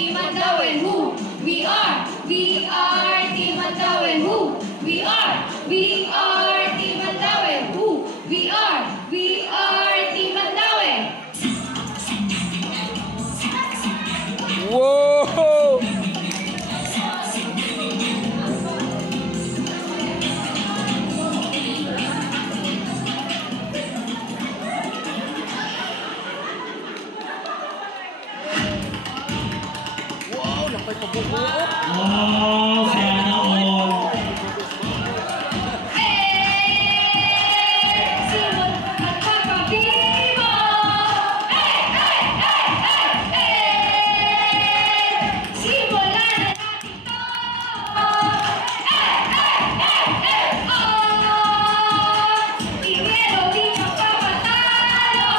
Team Mandaue. Who? We are Team Mandaue. Who? We are Team Mandaue. Who? We are Team Mandaue. Whoa! Wow, nakay pabubuo. Oh, sana all. Simon magpapabibo. Simulan na natin to. Ingero di magpapatalo.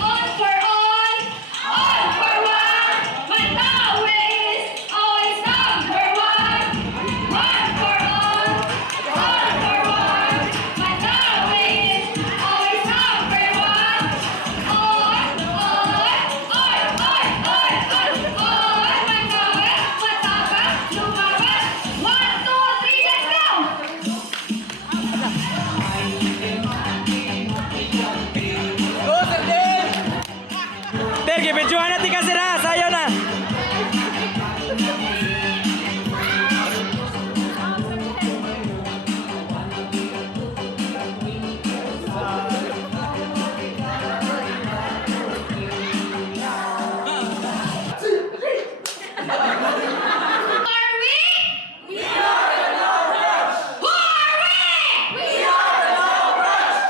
On for all, on for one. Mandaue is always number one. One for all, one for one. Mandaue is always number one. On. Mandaue, matapang, lumaban. 1, 2, 3, let's go! Go, Sergey! Sergey, medyohan natin kasi na. Sayo na. Are we? We are the Lowbrush. Who are we? We are the Lowbrush.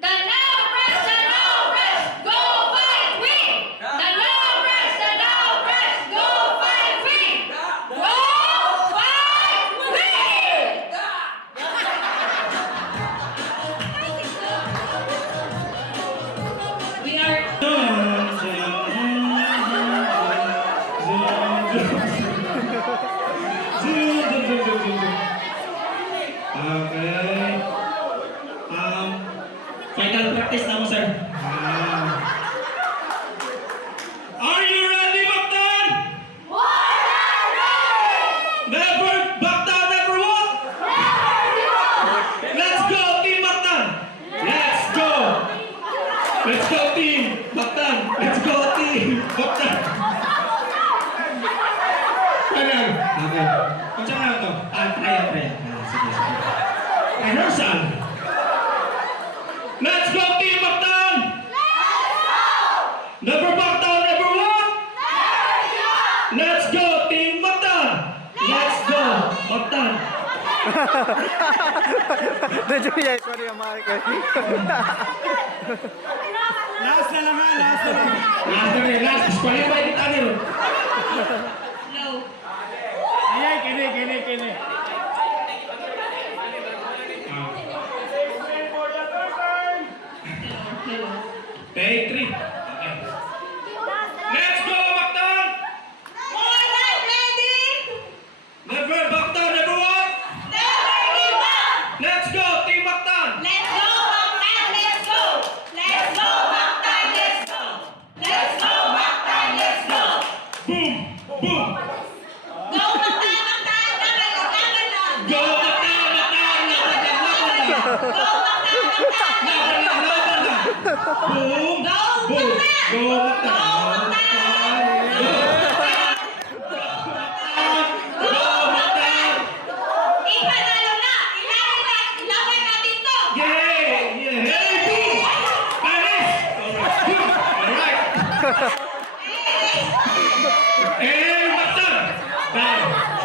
The Lowbrush, go fight we. The Lowbrush, go fight we. Go fight we. We are. Okay. Final practice na mo, sir. Are you ready, Baktan? Never, Baktan, never what? Let's go, Team Baktan. Let's go. Let's go, Team Baktan. Let's go, Team Baktan. Okay. Kung saan na ito? Try. Sige. Rehearsal. Let's go, Team Baktan. Never back down, never what? Let's go, Team Baktan. Let's go, Baktan. Medyo yay ko rin yung mga kayo. Last na lang. Last. Disqualify kita nyo. Low. Ayay, kini. Take 3. Okay. Let's go, Baktan. All right, ready? Never back down, never what? Never give up. Let's go, Team Baktan. Let's go, Baktan, let's go. Let's go, Baktan, let's go. Let's go, Baktan, let's go. Boom. Go, Baktan, laban lang. Go, Baktan. Go, Baktan, Boom. Go, Boom. Baktan. Go, Baktan. Ipanalo na. Ilaban natin to. Yeah. Hey, boom. Paris. Alright. Hey, Baktan. Bye.